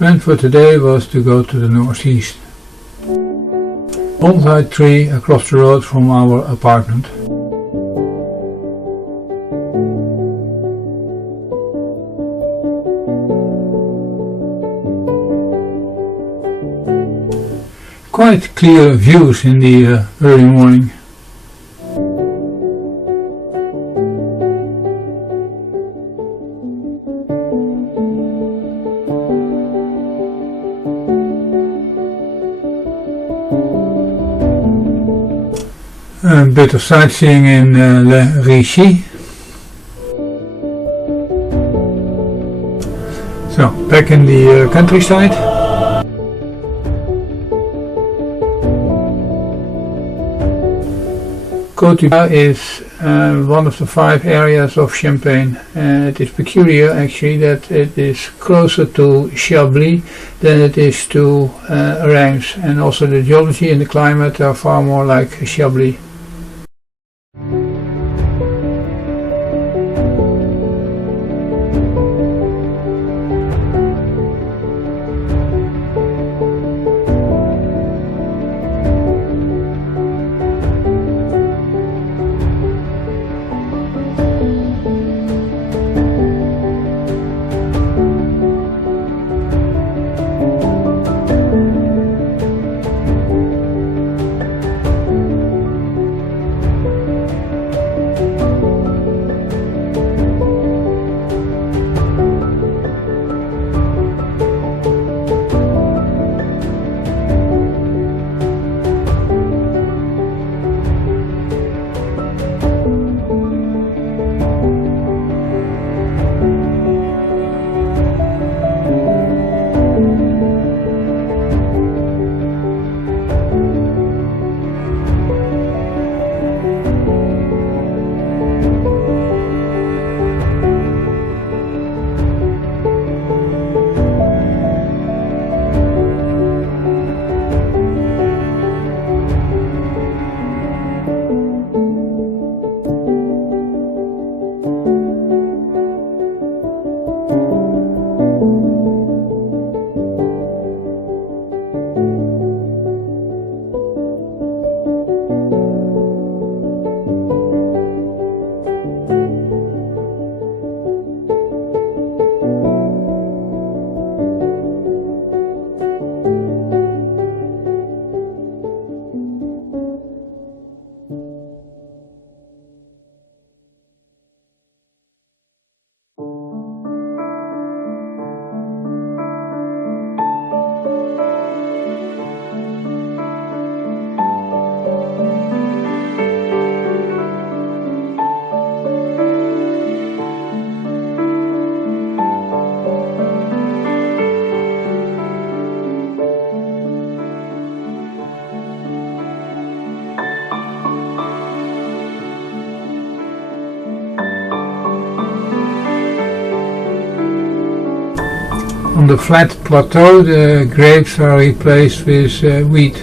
Plan for today was to go to the northeast. Bonsai tree across the road from our apartment. Quite clear views in the early morning. A bit of sightseeing in Le Richy. So, back in the countryside. Côte is one of the 5 areas of Champagne. It is peculiar actually that it is closer to Chablis than it is to Reims, and also the geology and the climate are far more like Chablis. On the flat plateau, the grapes are replaced with wheat.